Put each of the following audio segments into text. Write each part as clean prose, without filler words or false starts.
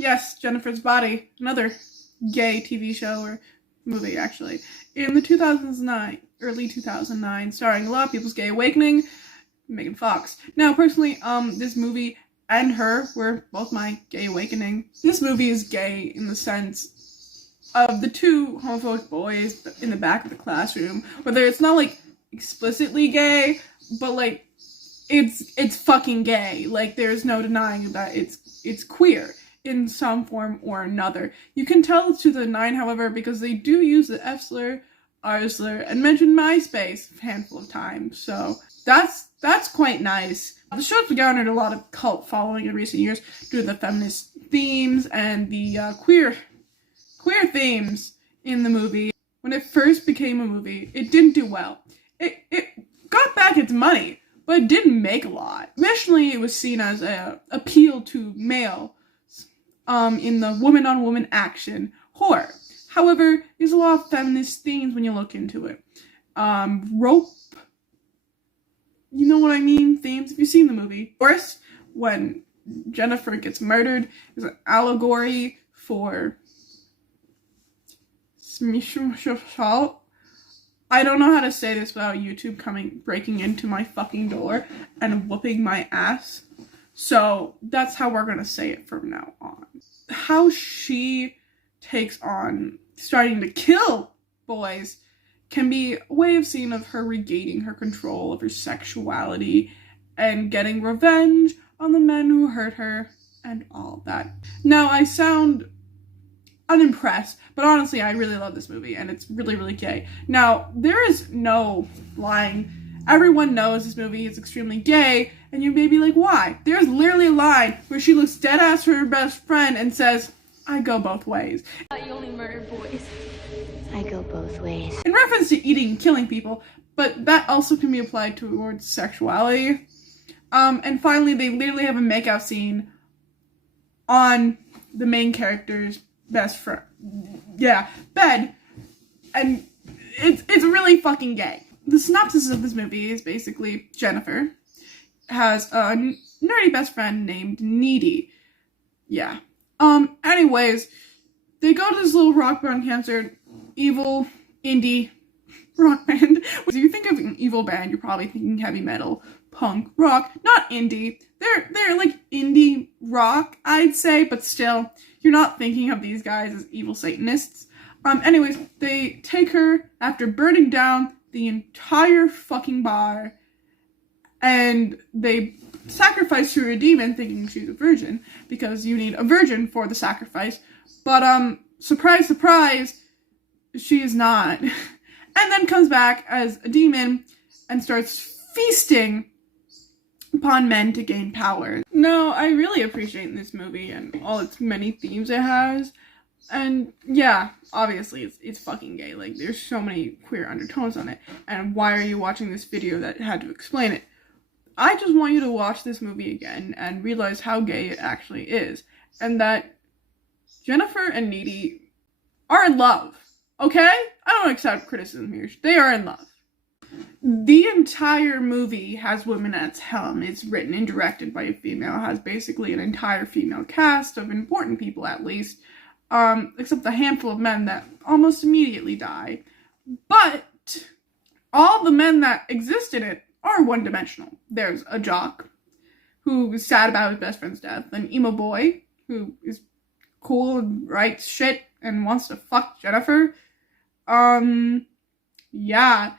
yes, Jennifer's Body, another gay TV show or movie, actually, in the 2009, early 2009, starring a lot of people's gay awakening, Megan Fox. Now, personally, this movie and her were both my gay awakening. This movie is gay in the sense of the two homophobic boys in the back of the classroom, whether it's not, like, explicitly gay, but, like, it's fucking gay. Like, there's no denying that it's queer in some form or another. You can tell it's 2009, however, because they do use the F slur, R slur, and mention MySpace a handful of times, so that's quite nice. The show's garnered a lot of cult following in recent years due to the feminist themes and the queer themes in the movie. When it first became a movie, it didn't do well. It got back its money, but it didn't make a lot. Initially, it was seen as an appeal to male in the woman-on-woman action horror. However, there's a lot of feminist themes when you look into it. Rope, you know what I mean? Themes, if you've seen the movie. First, when Jennifer gets murdered, is an allegory for I don't know how to say this without YouTube breaking into my fucking door and whooping my ass. So that's how we're gonna say it from now on. How she takes on starting to kill boys can be a way of seeing of her regaining her control of her sexuality and getting revenge on the men who hurt her and all that. Now, I sound unimpressed, but honestly, I really love this movie, and it's really, really gay. Now, there is no lying. Everyone knows this movie is extremely gay, and you may be like, why? There's literally a line where she looks dead ass for her best friend and says, I go both ways. You only murder boys. I go both ways. In reference to eating and killing people, but that also can be applied towards sexuality. And finally, they literally have a makeout scene on the main character's best friend. Yeah, bed. And it's really fucking gay. The synopsis of this movie is basically Jennifer has a nerdy best friend named Needy. Yeah. Anyways, they go to this little rock band concert, evil indie rock band. If you think of an evil band, you're probably thinking heavy metal, punk, rock, not indie. They're like indie rock, I'd say, but still, you're not thinking of these guys as evil Satanists. Anyways, they take her after burning down the entire fucking bar, and they sacrifice her to a demon thinking she's a virgin, because you need a virgin for the sacrifice. But, surprise, surprise, she is not. And then comes back as a demon and starts feasting upon men to gain power. No, I really appreciate this movie and all its many themes it has. And yeah, obviously it's fucking gay. Like, there's so many queer undertones on it. And why are you watching this video that had to explain it? I just want you to watch this movie again and realize how gay it actually is. And that Jennifer and Needy are in love. Okay? I don't accept criticism here. They are in love. The entire movie has women at its helm. It's written and directed by a female. It has basically an entire female cast of important people, at least. Except a handful of men that almost immediately die. But all the men that exist in it are one-dimensional. There's a jock who is sad about his best friend's death. An emo boy who is cool and writes shit and wants to fuck Jennifer. Yeah.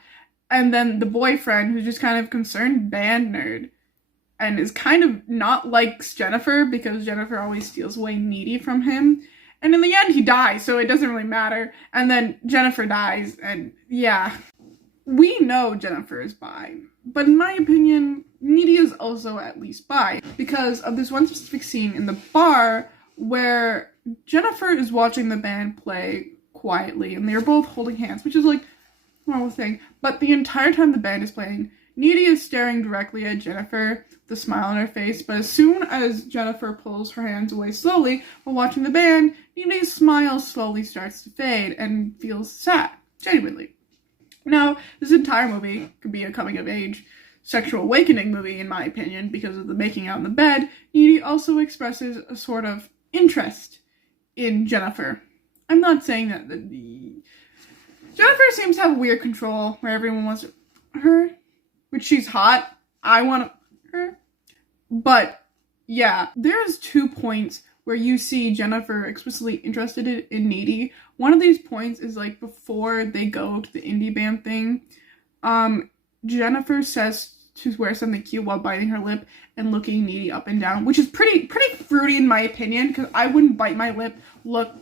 And then the boyfriend who's just kind of concerned band nerd and is kind of not likes Jennifer because Jennifer always steals away Needy from him. And in the end, he dies, so it doesn't really matter. And then Jennifer dies, and yeah. We know Jennifer is bi, but in my opinion, Needy is also at least bi, because of this one specific scene in the bar where Jennifer is watching the band play quietly, and they're both holding hands, which is like a normal thing. But the entire time the band is playing, Needy is staring directly at Jennifer, with a smile on her face, but as soon as Jennifer pulls her hands away slowly while watching the band, Needy's smile slowly starts to fade and feels sad, genuinely. Now, this entire movie could be a coming-of-age sexual awakening movie, in my opinion, because of the making out in the bed. Needy also expresses a sort of interest in Jennifer. I'm not saying that Jennifer seems to have weird control where everyone wants her, which she's hot. I want her. But yeah, there's 2 points where you see Jennifer explicitly interested in Needy. One of these points is like before they go to the indie band thing. Jennifer says to wear something cute while biting her lip and looking Needy up and down, which is pretty fruity in my opinion, because I wouldn't bite my lip, look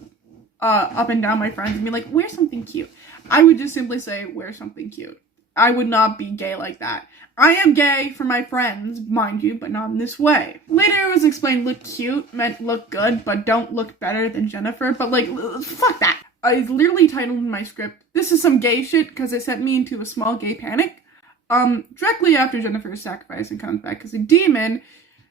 up and down my friends and be like, wear something cute. I would just simply say, wear something cute. I would not be gay like that. I am gay for my friends, mind you, but not in this way. Later it was explained look cute meant look good, but don't look better than Jennifer. But like, fuck that. I literally titled in my script, this is some gay shit, because it sent me into a small gay panic. Directly after Jennifer is sacrificed and comes back as a demon,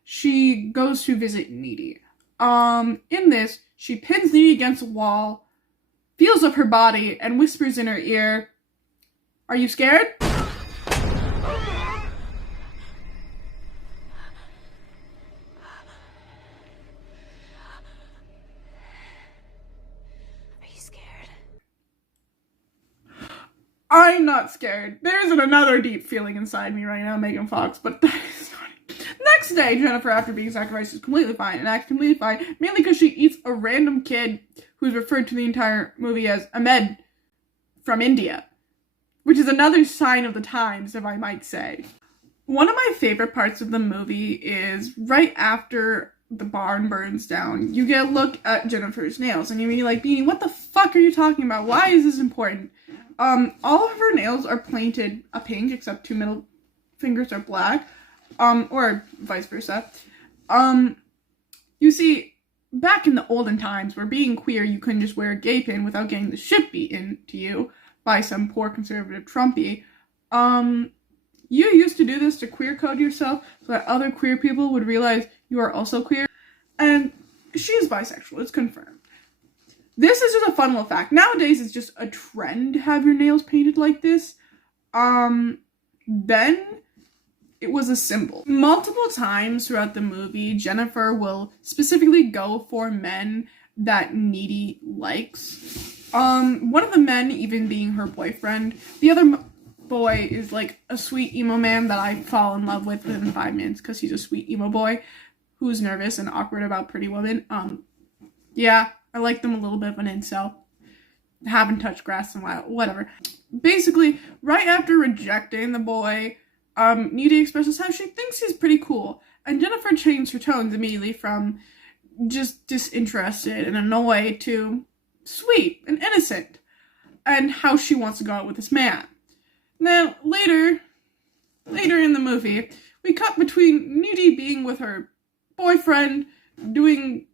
she goes to visit Needy. In this, she pins Needy against a wall, feels up her body, and whispers in her ear, "Are you scared?" I'm not scared. There's another deep feeling inside me right now, Megan Fox, but that is not it. Next day, Jennifer, after being sacrificed, is completely fine and acts completely fine, mainly because she eats a random kid who's referred to the entire movie as Ahmed from India, which is another sign of the times, if I might say. One of my favorite parts of the movie is right after the barn burns down, you get a look at Jennifer's nails, and you're like, Beanie, what the fuck are you talking about? Why is this important? All of her nails are painted a pink, except 2 middle fingers are black, or vice versa. You see, back in the olden times, where being queer, you couldn't just wear a gay pin without getting the shit beaten to you by some poor conservative Trumpy. You used to do this to queer code yourself so that other queer people would realize you are also queer. And she is bisexual, it's confirmed. This is just a fun little fact. Nowadays, it's just a trend to have your nails painted like this. Then, it was a symbol. Multiple times throughout the movie, Jennifer will specifically go for men that Needy likes. One of the men even being her boyfriend. The other boy is like a sweet emo man that I fall in love with within 5 minutes because he's a sweet emo boy who's nervous and awkward about Pretty Woman. Yeah. I like them a little bit of an incel. Haven't touched grass in a while. Whatever. Basically, right after rejecting the boy, Needy expresses how she thinks he's pretty cool. And Jennifer changed her tones immediately from just disinterested and annoyed to sweet and innocent. And how she wants to go out with this man. Now, later in the movie, we cut between Needy being with her boyfriend, doing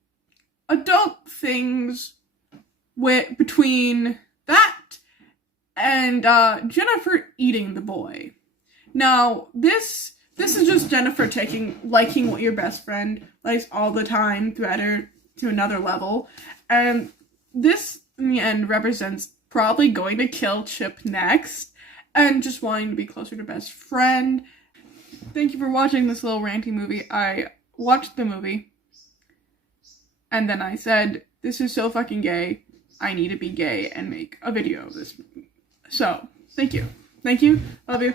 adult things between that and Jennifer eating the boy. Now, this is just Jennifer liking what your best friend likes all the time to enter to another level. And this, in the end, represents probably going to kill Chip next and just wanting to be closer to best friend. Thank you for watching this little ranty movie. I watched the movie. And then I said, this is so fucking gay, I need to be gay and make a video of this. So, thank you. Thank you. Love you.